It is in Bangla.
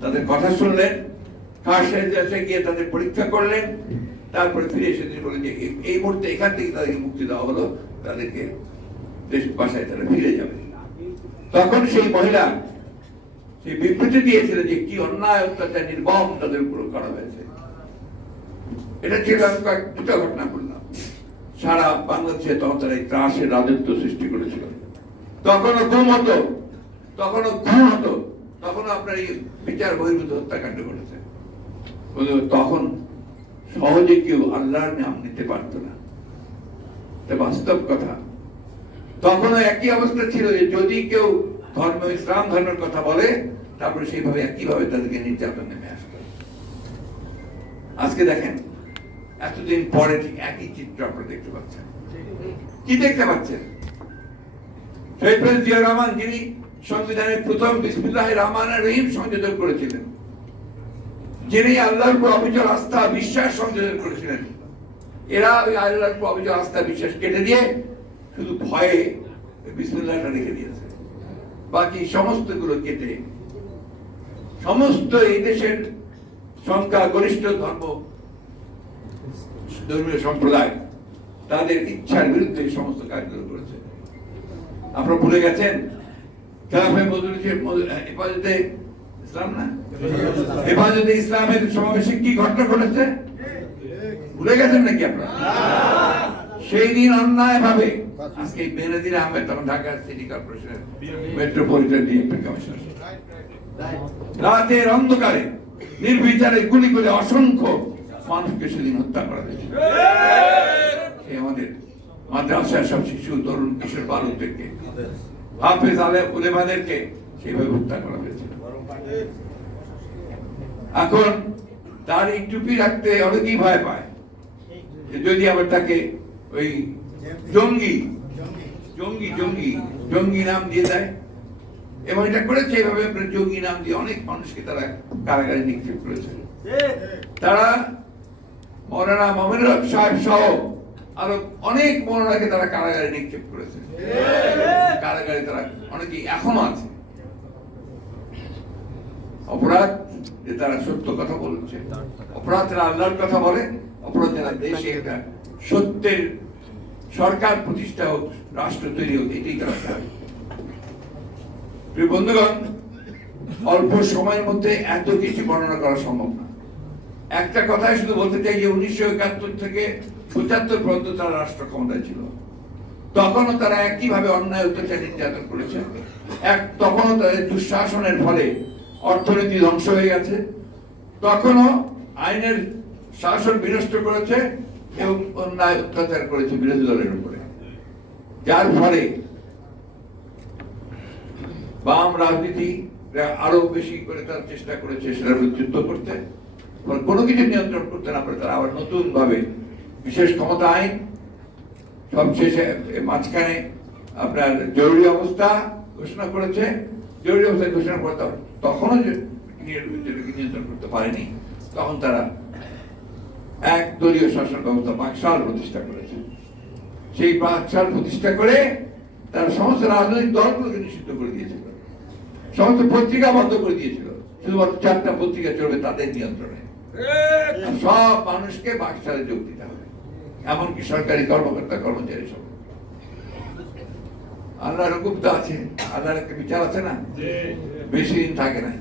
তাদের কথা শুনলেন এসে গিয়ে তাদের পরীক্ষা করলেন, তারপরে ফিরে এসে তিনি বলেন যে, এই- মুহূর্তে এখান থেকে তাদেরকে মুক্তি দেওয়া হলো, তাদেরকে দেশ বাসায় তারা ফিরে যাবে। তখন সেই মহিলা সেই বিবৃতি দিয়েছিলেন যে, কি অন্যায়, অত্যাচার, নির্মম তাদের উপর করা হয়েছে। এটা ছিল আমি দুটো ঘটনা বললাম। সারা বাংলাদেশে তখন তারা এই ত্রাসের রাজত্ব সৃষ্টি করেছিল। তখনও ঘুম হতো, তখনও ঘুম হতো। তখনও আপনার এই বিচার বহির্ভূত হত্যাকাণ্ড ঘটেছে। তখন সহজে কেউ আল্লাহর নাম নিতে পারত না। বাস্তব কথা। তখনও একই অবস্থা ছিল যে যদি কেউ ধর্ম, ইসলাম ধর্মের কথা বলে, তারপরে সেইভাবে একইভাবে তাদেরকে নির্যাতন নেমে আসতো। আজকে দেখেন, এতদিন পরে ঠিক একই চিত্র আপনারা দেখতে পাচ্ছেন। কি দেখতে পাচ্ছেন? শহীদ জিয়া রহমান, যিনি সংবিধানের প্রথম বিসমিল্লাহ রহমান রহিম সংযোজন করেছিলেন। যিনি আল্লাহর অবিচল আস্থা, বিশ্বাস সংযোজন করেছিলেন। এরা ওই আল্লাহর অবিচল আস্থা, বিশ্বাস কেটে দিয়ে শুধু ভয়ে বিসমিল্লাহটা রেখে দিয়েছে। বাকি সমস্তগুলো কেটে সমস্ত এই দেশের সংখ্যা, গরিষ্ঠ ধর্ম, ধর্মীয় সম্প্রদায়, তাদের ইচ্ছার বিরুদ্ধে সমস্ত কাজগুলো করেছে। আপনারা ভুলে গেছেন? হেফাজতে ইসলাম না? হেফাজতে ইসলামের সমাবেশে কি ঘটনা ঘটেছে? ভুলে গেছেন নাকি আপনারা? সেই দিন অন্যায় ভাবে আজকে বেনজির আহমেদ, তখন ঢাকা সিটি কর্পোরেশনের মেট্রোপলিটন ডিএমপি কমিশনার। রাতের অন্ধকারে, নির্বিচারে গুলি করে অসংখ্য মানুষকে সেদিন হত্যা করা হয়েছিল সে আমাদের মাদ্রাসার সব শিশু, তরুণ, কিশোর, বালকদেরকে হাফেজ আলে উলেমাদেরকে সেইভাবে হত্যা করা হয়েছিল এখন তার টুপি রাখতে অনেকেই ভয় পায় যদি আবার তাকে ওই জঙ্গি জঙ্গি জঙ্গি জঙ্গি নাম দিয়ে দেয়। এবং এটা করেছে এভাবে জঙ্গি নাম দিয়ে অনেক মানুষকে তারা কারাগারে নিক্ষেপ করেছে। তারা মৌলানা মমিনুল সাহেব সহ আরও অনেক মৌলানাকে তারা কারাগারে নিক্ষেপ করেছে। কারাগারে তারা অনেকেই এখনও আছে। অপরাধ যে তারা সত্য কথা বলছে আল্লাহর কথা বলে দেশে একটা সত্যের সরকার প্রতিষ্ঠা হোক রাষ্ট্র তৈরি হোক এটাই তারা চায়। প্রিয় বন্ধুগণ অল্প সময়ের মধ্যে এত কিছু বর্ণনা করা সম্ভব না। একটা কথাই শুধু বলতে চাই যে উনিশশো একাত্তর থেকে পঁচাত্তর পর্যন্ত তারা রাষ্ট্র ক্ষমতায় ছিল। তখনও তারা একইভাবে অন্যায় অত্যাচার নির্যাতন করেছে। এক, তখনও তাদের দুঃশাসনের ফলে অর্থনীতি ধ্বংস হয়ে গেছে। তখনও আইনের শাসন বিনষ্ট করেছে এবং অন্যায় অত্যাচার করেছে বিরোধী দলের উপরে। যার ফলে বাম রাজনীতি আরও বেশি করে তার চেষ্টা করেছে বিরুদ্ধে যুদ্ধ করতে। কোনো কিছু নিয়ন্ত্রণ করতে না পারে, তারা আবার নতুন ভাবে বিশেষ ক্ষমতা, আইন সবশেষে মাঝখানে আপনার জরুরি অবস্থা ঘোষণা করেছে। জরুরি অবস্থা ঘোষণা করে তখনও নিয়ন্ত্রণ করতে পারেনি, তখন তারা এক দলীয় শাসন ব্যবস্থা বাকশাল প্রতিষ্ঠা করেছে। সেই বাকশাল প্রতিষ্ঠা করে তারা সমস্ত রাজনৈতিক দলগুলোকে নিষিদ্ধ করে দিয়েছিল। সমস্ত পত্রিকা বন্ধ করে দিয়েছিল। শুধুমাত্র চারটা পত্রিকা চলবে তাদের নিয়ন্ত্রণে। সব মানুষকে পাকিস্তানে যোগ দিতে হবে। এমনকি সরকারি কর্মকর্তা কর্মচারী সব। আল্লাহর হুকুম তো আছে আল্লাহর একটা বিচার আছে না? বেশি দিন থাকে না।